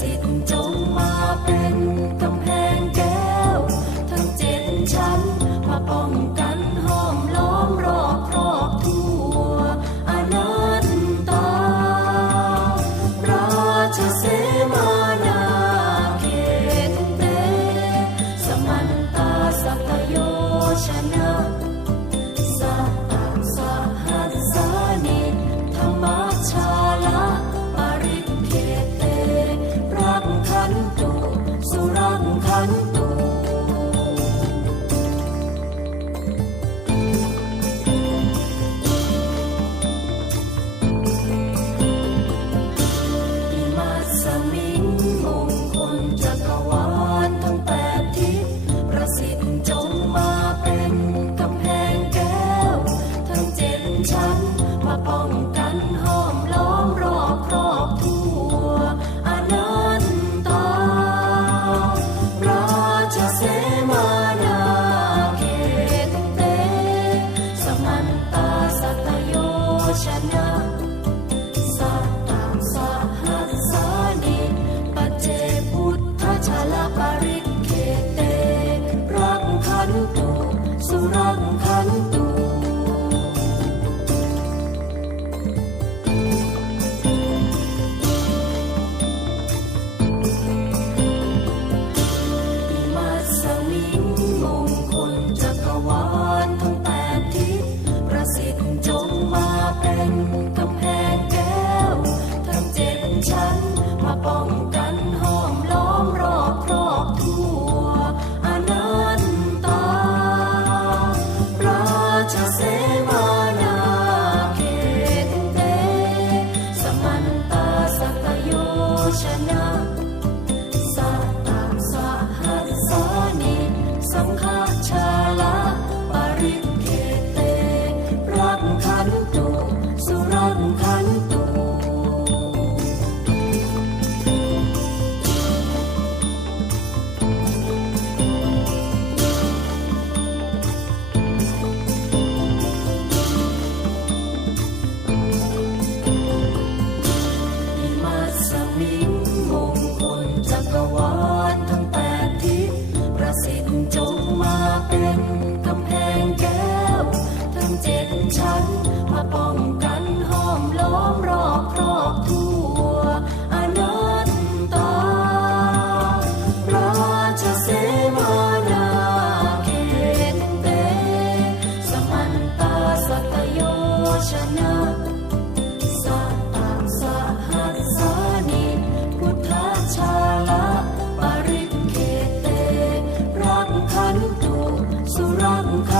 สิทธิ์ใ one. 不让ก看 จิตจงมาเป็นกำแพงแก้ว ทั้งเจ็ดชั้นมาป้องกันห้อมล้อมรอบครอบทั่วอนัตตาราชเสมานาเขตเตสมันตาสัตโยชนะ rock